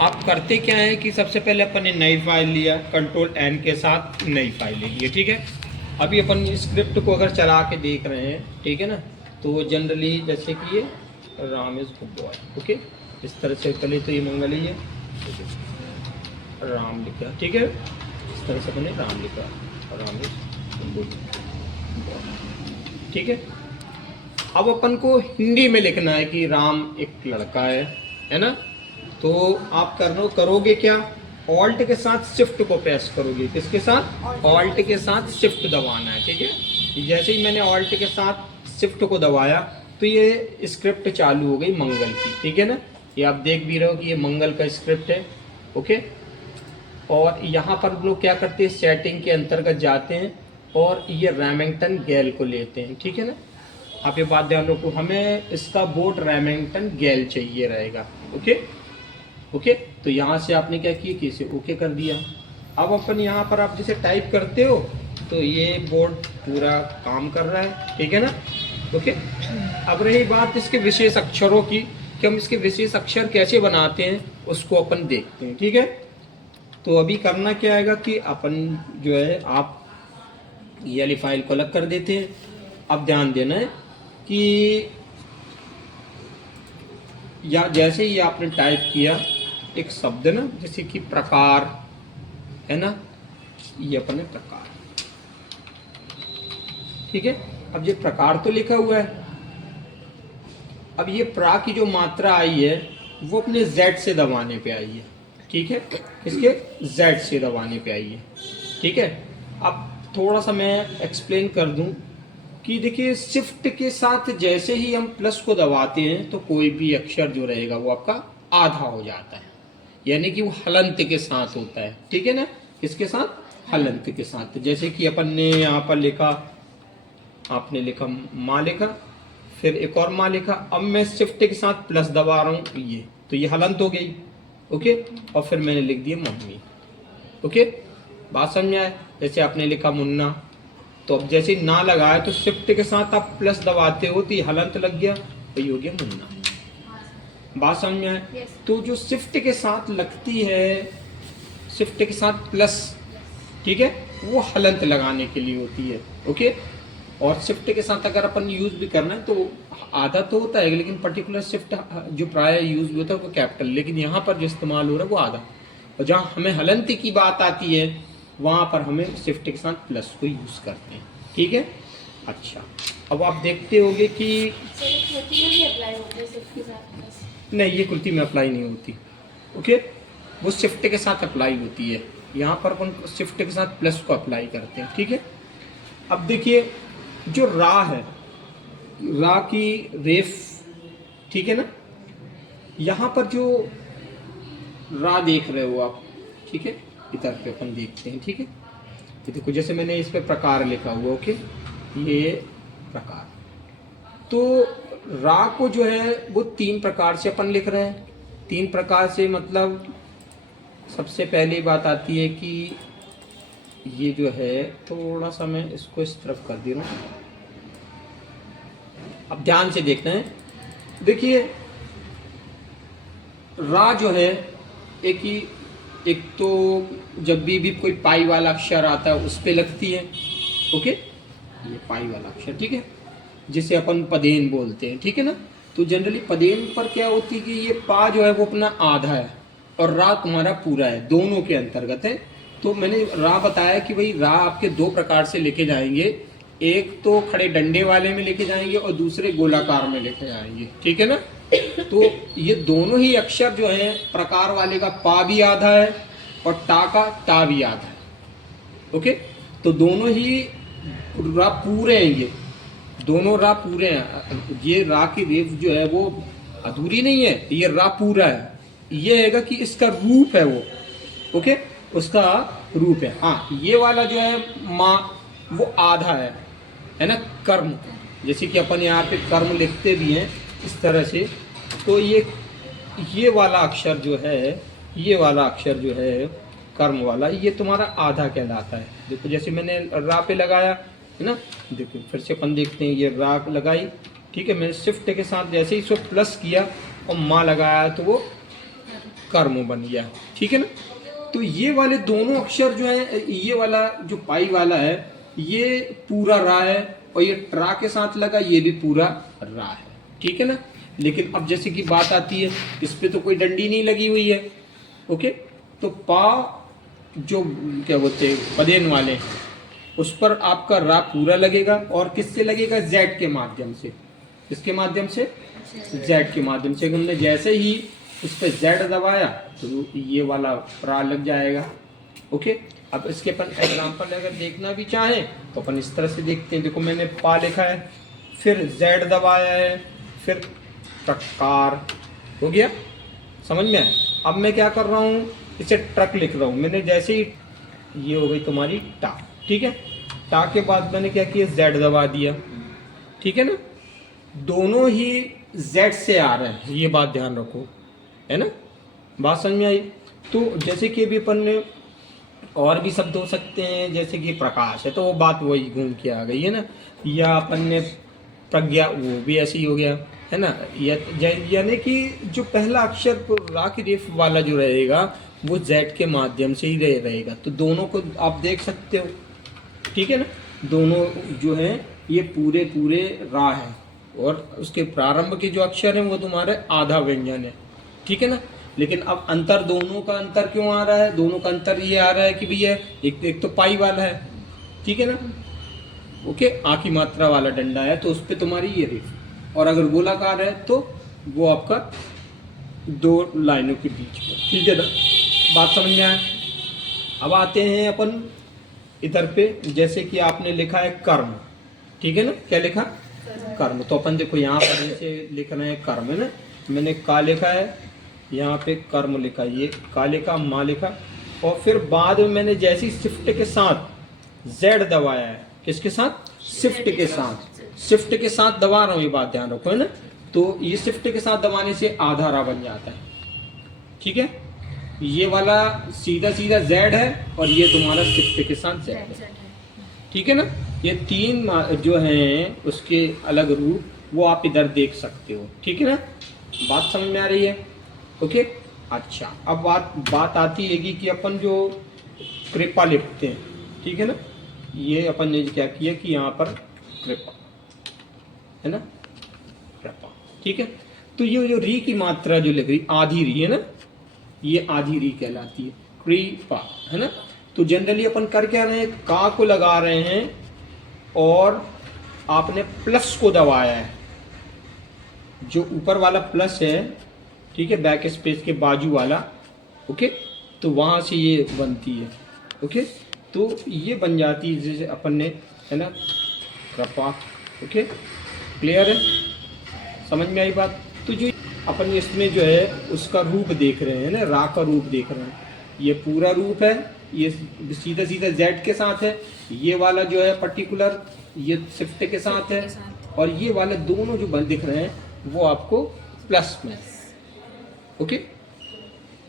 आप करते क्या है कि सबसे पहले अपन ने नई फाइल लिया, कंट्रोल एन के साथ नई फाइल ले ली, ठीक है। अभी अपन स्क्रिप्ट को अगर चला के देख रहे हैं, ठीक है ना, तो जनरली जैसे कि ये Ram is good boy, okay, इस तरह से पहले तो ये मंगल ही है, राम लिखा, ठीक है, इस तरह से अपने राम लिखा, राम इज गुड बॉय, ठीक है। अब अपन को हिंदी में लिखना है कि राम एक लड़का है ना। तो आप करोगे क्या, ऑल्ट के साथ शिफ्ट को प्रेस करोगे, किसके साथ, ऑल्ट के साथ शिफ्ट दबाना है, ठीक है। जैसे ही मैंने ऑल्ट के साथ शिफ्ट को दबाया तो ये स्क्रिप्ट चालू हो गई मंगल की, ठीक है ना। ये आप देख भी रहे हो कि ये मंगल का स्क्रिप्ट है, ओके। और यहाँ पर हम लोग क्या करते हैं, सेटिंग के अंतर्गत जाते हैं और ये रेमिंगटन गैल को लेते हैं, ठीक है ना। आप ये बात ध्यान रखो, हमें इसका बोर्ड रेमिंगटन गैल चाहिए रहेगा, ओके ओके। तो यहाँ से आपने क्या किया कि इसे ओके कर दिया। अब अपन यहाँ पर आप जैसे टाइप करते हो तो ये बोर्ड पूरा काम कर रहा है, ठीक है ना, ओके। अब रही बात इसके विशेष अक्षरों की कि हम इसके विशेष अक्षर कैसे बनाते हैं, उसको अपन देखते हैं, ठीक है। तो अभी करना क्या आएगा कि अपन जो है, आप ये वाली फाइल को अलग कर देते हैं। अब ध्यान देना है कि या जैसे ही आपने टाइप किया एक शब्द ना, जैसे कि प्रकार है ना, ये अपने प्रकार, ठीक है। अब ये प्रकार तो लिखा हुआ है, अब ये प्रा की जो मात्रा आई है वो अपने Z से दबाने पे आई है, ठीक है, इसके Z से दबाने पे आई है, ठीक है। अब थोड़ा सा मैं एक्सप्लेन कर दूं कि देखिए शिफ्ट के साथ जैसे ही हम प्लस को दबाते हैं तो कोई भी अक्षर जो रहेगा वो आपका आधा हो जाता है, यानी कि वो हलंत के साथ होता है, ठीक है ना, किसके साथ, हलंत के साथ। जैसे कि अपन ने यहाँ पर लिखा, आपने लिखा माँ लिखा, फिर एक और माँ लिखा, अब मैं शिफ्ट के साथ प्लस दबा रहा हूँ ये, तो ये हलंत हो गई, ओके। और फिर मैंने लिख दिया मम्मी, ओके, बात समझ आए। जैसे आपने लिखा मुन्ना, तो अब जैसे ना लगाया तो शिफ्ट के साथ आप प्लस दबाते हो तो ये हलंत लग गया, तो ये हो गया मुन्ना, बात समझ में आए। yes. तो जो शिफ्ट के साथ लगती है, शिफ्ट के साथ प्लस, ठीक है, वो हलंत लगाने के लिए होती है, ओके। और शिफ्ट के साथ अगर अपन यूज भी करना है तो आधा तो होता है, लेकिन पर्टिकुलर शिफ्ट जो प्राय यूज होता है वो कैपिटल, लेकिन यहाँ पर जो इस्तेमाल हो रहा है वो आधा। और जहाँ हमें हलंत की बात आती है वहाँ पर हमें शिफ्ट के साथ प्लस को यूज करते हैं, ठीक है। अच्छा, अब आप देखते होंगे कि नहीं, ये कुर्ती में अप्लाई नहीं होती, ओके, वो शिफ्ट के साथ अप्लाई होती है। यहाँ पर अपन शिफ्ट के साथ प्लस को अप्लाई करते हैं, ठीक है। अब देखिए जो रा है, रा की रेफ, ठीक है ना, यहाँ पर जो रा देख रहे हो आप, ठीक है, इधर पे अपन देखते हैं, ठीक है। तो देखो जैसे मैंने इस पे प्रकार लिखा हुआ, ओके, ये प्रकार, तो रा को जो है वो 3 प्रकार से अपन लिख रहे हैं। 3 प्रकार से मतलब सबसे पहली बात आती है कि ये जो है, थोड़ा सा मैं इसको इस तरफ कर दे रहा हूँ, अब ध्यान से देखते हैं। देखिए रा जो है एक तो जब भी कोई पाई वाला अक्षर आता है उस पे लगती है, ओके, ये पाई वाला अक्षर, ठीक है, जिसे अपन पदेन बोलते हैं, ठीक है ना। तो जनरली पदेन पर क्या होती है कि ये पा जो है वो अपना आधा है और रा तुम्हारा पूरा है, दोनों के अंतर्गत है। तो मैंने रा बताया कि भाई रा आपके 2 प्रकार से लेके जाएंगे, एक तो खड़े डंडे वाले में लेके जाएंगे और दूसरे गोलाकार में लेके जाएंगे, ठीक है ना। तो ये दोनों ही अक्षर जो है, प्रकार वाले का पा भी आधा है और टा का टा भी आधा है, ओके। तो दोनों ही रा पूरे हैं, ये दोनों रा पूरे हैं। ये रा की रेफ जो है वो अधूरी नहीं है, ये रा पूरा है। ये हैगा कि इसका रूप है वो, ओके, उसका रूप है। हाँ, ये वाला जो है माँ वो आधा है ना, कर्म, जैसे कि अपन यहाँ पे कर्म लिखते भी हैं इस तरह से। तो ये वाला अक्षर जो है, ये वाला अक्षर जो है कर्म वाला, ये तुम्हारा आधा कहलाता है। देखो जैसे मैंने रा पे लगाया है ना, देखो फिर से अपन देखते हैं, ये रा लगाई, ठीक है, मैंने शिफ्ट के साथ जैसे ही इसको प्लस किया और माँ लगाया तो वो कर्म बन गया, ठीक है ना। तो ये वाले दोनों अक्षर जो है, ये वाला जो पाई वाला है ये पूरा रा है, और ये ट्रा के साथ लगा ये भी पूरा रा है, ठीक है ना। लेकिन अब जैसे कि बात आती है, इस पे तो कोई डंडी नहीं लगी हुई है, ओके। तो पा जो क्या बोलते हैं पदेन वाले, उस पर आपका रा पूरा लगेगा, और किससे लगेगा, जेड के माध्यम से। किसके माध्यम से, जेड के माध्यम से। हमने जैसे ही उस पर जेड दबाया तो ये वाला रा लग जाएगा, ओके। अब इसके अपन एग्जांपल अगर देखना भी चाहें तो अपन इस तरह से देखते हैं। देखो मैंने पा लिखा है, फिर जेड दबाया है, फिर प्रकार, हो गया, समझ में आया। अब मैं क्या कर रहा हूँ, इसे ट्रक लिख रहा हूँ। मैंने जैसे ही, ये हो गई तुम्हारी टा, ठीक है। टा के बाद मैंने क्या किया, जेड दबा दिया, ठीक है ना। दोनों ही जेड से आ रहे हैं, ये बात ध्यान रखो, है ना। बात समझ में आई। तो जैसे कि अभी अपन ने और भी शब्द हो सकते हैं, जैसे कि प्रकाश है तो वो बात वही घूम के आ गई है ना, या अपन ने प्रज्ञा, वो भी ऐसे ही हो गया, है ना। यानी कि जो पहला अक्षर रा की रेफ वाला जो रहेगा वो जेड के माध्यम से ही रहेगा। तो दोनों को आप देख सकते हो, ठीक है ना। दोनों जो है ये पूरे पूरे रा है, और उसके प्रारंभ के जो अक्षर हैं वो तुम्हारे आधा व्यंजन है, ठीक है ना। लेकिन अब अंतर, दोनों का अंतर क्यों आ रहा है, दोनों का अंतर ये आ रहा है कि भैया एक तो पाई वाला है, ठीक है ना, ओके। आ की मात्रा वाला डंडा है तो उस पर तुम्हारी ये रेफ, और अगर गोलाकार है तो वो आपका दो लाइनों के बीच में, ठीक है ना। बात समझ में आए। अब आते हैं अपन इधर पे, जैसे कि आपने लिखा है कर्म, ठीक है ना। क्या लिखा, कर्म। तो अपन देखो यहाँ पर जैसे लिख रहे हैं कर्म, है ना। मैंने का लिखा है, यहाँ पे कर्म लिखा, ये का लिखा, माँ लिखा, और फिर बाद में मैंने जैसी शिफ्ट के साथ जेड दबाया है, किसके साथ, शिफ्ट के साथ, शिफ्ट के साथ दबा रहा हूँ, ये बात ध्यान रखो, है ना। तो ये शिफ्ट के साथ दबाने से आधा रा बन जाता है, ठीक है। ये वाला सीधा सीधा जेड है, और ये तुम्हारा शिफ्ट के साथ जेड है, ठीक है ना। ये तीन जो हैं उसके अलग रूप वो आप इधर देख सकते हो, ठीक है ना। बात समझ में आ रही है, ओके। अच्छा, अब बात आती है कि अपन जो कृपा लिखते हैं, ठीक है ना। ये अपन ने क्या किया कि यहाँ पर कृपा, है ना, कृपा, ठीक है। तो ये जो री की मात्रा जो लिख रही, आधी री है ना, ये आधी री कहलाती है, कृपा, है ना। तो जनरली अपन कर क्या रहे हैं, का को लगा रहे हैं और आपने प्लस को दबाया है, जो ऊपर वाला प्लस है, ठीक है, बैक स्पेस के बाजू वाला, ओके। तो वहां से ये बनती है, ओके। तो ये बन जाती है जैसे अपन ने, है ना, कृपा, ओके। क्लियर है, समझ में आई बात। तो जो अपन इसमें जो है उसका रूप देख रहे हैं ना, रा का रूप देख रहे हैं, ये पूरा रूप है, ये सीधा सीधा जेड के साथ है, ये वाला जो है पर्टिकुलर ये शिफ्ट के साथ है, और ये वाले दोनों जो बन दिख रहे हैं वो आपको प्लस में, ओके।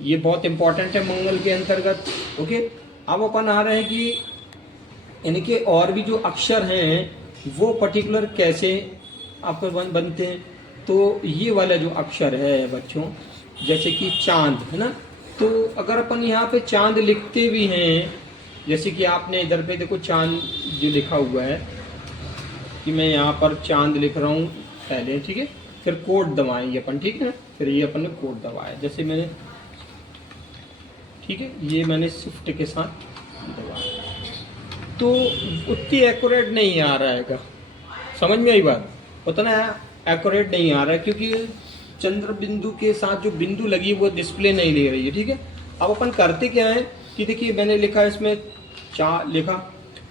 ये बहुत इंपॉर्टेंट है मंगल के अंतर्गत, ओके। अब अपन आ रहे हैं कि इनके और भी जो अक्षर हैं वो पर्टिकुलर कैसे आपको बनते हैं। तो ये वाला जो अक्षर है बच्चों, जैसे कि चांद, है ना। तो अगर अपन यहाँ पे चांद लिखते भी हैं, जैसे कि आपने इधर पे देखो चांद जो लिखा हुआ है, कि मैं यहाँ पर चांद लिख रहा हूँ पहले, ठीक है, फिर कोड दबाएंगे अपन, ठीक है। फिर ये अपन ने कोड दबाया, जैसे मैंने, ठीक है, ये मैंने शिफ्ट के साथ दबाया, तो उतनी एक्यूरेट नहीं आ रहा है, समझ में आई बात, उतना एक्यूरेट नहीं आ रहा है, क्योंकि चंद्र बिंदु के साथ जो बिंदु लगी वो डिस्प्ले नहीं ले रही है, ठीक है। अब अपन करते क्या है कि देखिए मैंने लिखा है इसमें लिखा,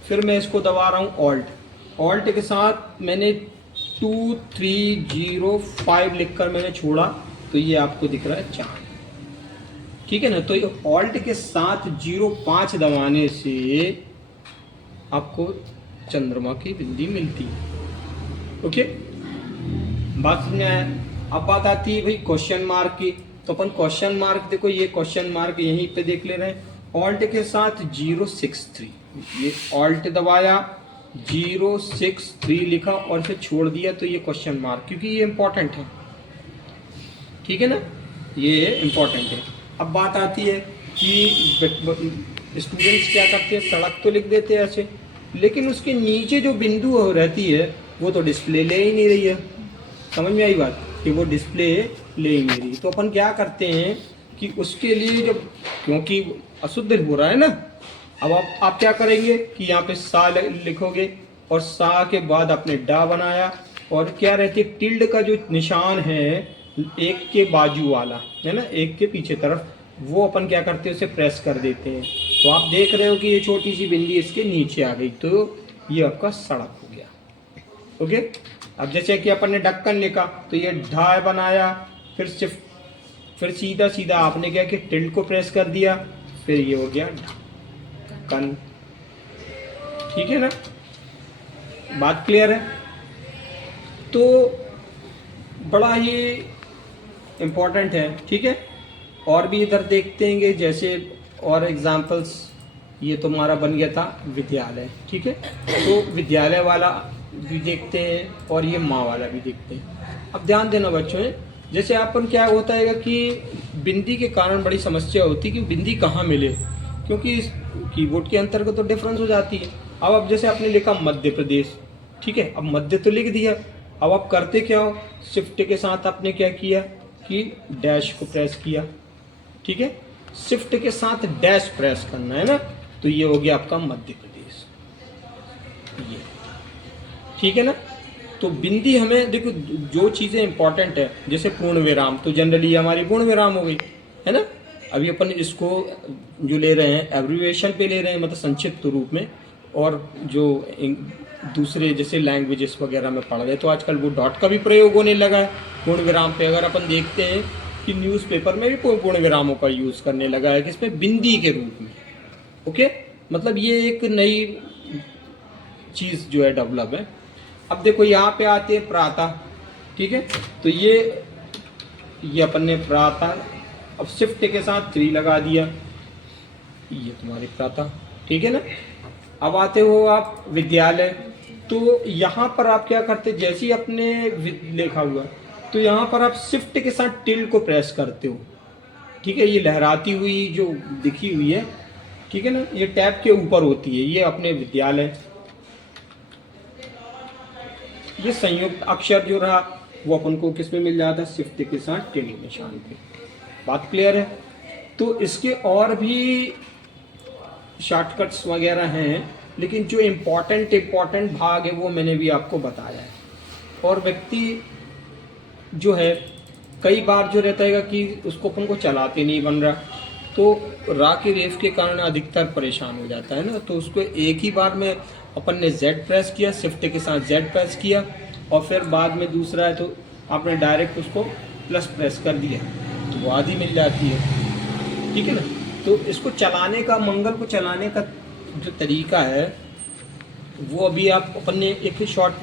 फिर मैं इसको दबा रहा हूँ ऑल्ट के साथ मैंने 2305 लिखकर मैंने छोड़ा, तो ये आपको दिख रहा है चांद, ठीक है ना। तो ये ऑल्ट के साथ 05 दबाने से आपको चंद्रमा की बिंदी मिलती है, ओके। बात समझ में आया। अब बात आती है भाई क्वेश्चन मार्क की, तो अपन क्वेश्चन मार्क, देखो ये क्वेश्चन मार्क यहीं पे देख ले रहे हैं, ऑल्ट के साथ 063, ये ऑल्ट दबाया 063 लिखा और फिर छोड़ दिया, तो ये क्वेश्चन मार्क, क्योंकि ये इंपॉर्टेंट है, ठीक है ना, ये इंपॉर्टेंट है। अब बात आती है कि स्टूडेंट्स क्या करते हैं, सड़क तो लिख देते हैं ऐसे, लेकिन उसके नीचे जो बिंदु रहती है वो तो डिस्प्ले ले ही नहीं रही है। समझ में आई बात कि वो डिस्प्ले ले ही नहीं रही। तो अपन क्या करते हैं कि उसके लिए जब, क्योंकि अशुद्ध हो रहा है ना, अब आप क्या करेंगे कि यहाँ पे सा लिखोगे और सा के बाद आपने डा बनाया, और क्या रहती है टिल्ड का जो निशान है एक के बाजू वाला है ना, एक के पीछे तरफ, वो अपन क्या करते हैं उसे प्रेस कर देते हैं। तो आप देख रहे हो कि ये छोटी सी बिंदी इसके नीचे आ गई, तो ये आपका सड़क हो गया। ओके, अब जैसे कि अपन ने ढक्कन लिखा तो ये ढा बनाया, फिर सीधा सीधा आपने क्या कि टिल्ड को प्रेस कर दिया, फिर ये हो गया ढक्कन। ठीक है ना, बात क्लियर है? तो बड़ा ही इम्पोर्टेंट है। ठीक है, और भी इधर देखते हैं जैसे और एग्जांपल्स। ये तुम्हारा बन गया था विद्यालय। ठीक है, तो विद्यालय वाला भी देखते हैं और ये माँ वाला भी देखते हैं। अब ध्यान देना बच्चों, जैसे अपन क्या होता है कि बिंदी के कारण बड़ी समस्या होती है कि बिंदी कहाँ मिले, क्योंकि कीबोर्ड के अंतर्गत तो डिफरेंस हो जाती है। अब जैसे आपने लिखा मध्य प्रदेश, ठीक है, अब मध्य तो लिख दिया, अब आप करते क्या हो, शिफ्ट के साथ आपने क्या किया कि डैश को प्रेस किया। ठीक है, शिफ्ट के साथ डैश प्रेस करना है ना, तो ये हो गया आपका मध्य प्रदेश। ये ठीक है ना। तो बिंदी हमें देखो, जो चीजें इंपॉर्टेंट है जैसे पूर्ण विराम, तो जनरली हमारी पूर्ण विराम हो गई है ना। अभी अपन इसको जो ले रहे हैं एब्रिविएशन पे ले रहे हैं, मतलब संक्षिप्त रूप में, और जो दूसरे जैसे लैंग्वेजेस वगैरह में पढ़ रहे हैं तो आजकल वो डॉट का भी प्रयोग होने लगा है पूर्ण विराम पे। अगर अपन देखते हैं कि न्यूज़पेपर में भी पूर्ण विरामों का यूज़ करने लगा है, किसमें, बिंदी के रूप में। ओके, मतलब ये एक नई चीज़ जो है डेवलप है। अब देखो यहाँ पे आते हैं प्रातः। ठीक है, तो ये अपन ने प्रातः, अब शिफ्ट के साथ 3 लगा दिया, ये तुम्हारी प्रातः। ठीक है ना। अब आते हो आप विद्यालय, तो यहाँ पर आप क्या करते, जैसे ही अपने लिखा हुआ तो यहाँ पर आप शिफ्ट के साथ टिल्ड को प्रेस करते हो। ठीक है, ये लहराती हुई जो दिखी हुई है, ठीक है ना, ये टैब के ऊपर होती है, ये अपने विद्यालय। ये संयुक्त अक्षर जो रहा वो अपन को किस में मिल जाता है, शिफ्ट के साथ टिल्ड निशान पे। बात क्लियर है? तो इसके और भी शॉर्टकट्स वगैरह हैं, लेकिन जो इम्पोर्टेंट भाग है वो मैंने भी आपको बताया है। और व्यक्ति जो है कई बार जो रहता है कि उसको अपन को चलाते नहीं बन रहा, तो रा की रेफ के कारण अधिकतर परेशान हो जाता है ना। तो उसको एक ही बार में अपन ने Z प्रेस किया, शिफ्ट के साथ Z प्रेस किया, और फिर बाद में दूसरा है तो आपने डायरेक्ट उसको प्लस प्रेस कर दिया, तो वो आधी मिल जाती है। ठीक है ना। तो इसको चलाने का, मंगल को चलाने का जो तरीका है वो अभी आप अपन ने एक शॉर्ट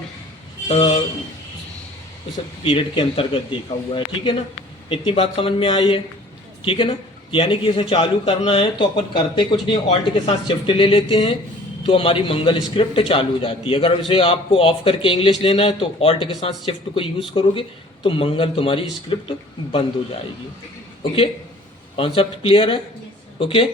उस पीरियड के अंतर्गत देखा हुआ है। ठीक है ना, इतनी बात समझ में आई है? ठीक है ना। यानी कि इसे चालू करना है तो अपन करते कुछ नहीं, ऑल्ट के साथ शिफ्ट ले लेते हैं तो हमारी मंगल स्क्रिप्ट चालू हो जाती है। अगर इसे आपको ऑफ करके इंग्लिश लेना है तो ऑल्ट के साथ शिफ्ट को यूज़ करोगे तो मंगल तुम्हारी स्क्रिप्ट बंद हो जाएगी। ओके, कॉन्सेप्ट क्लियर है? ओके।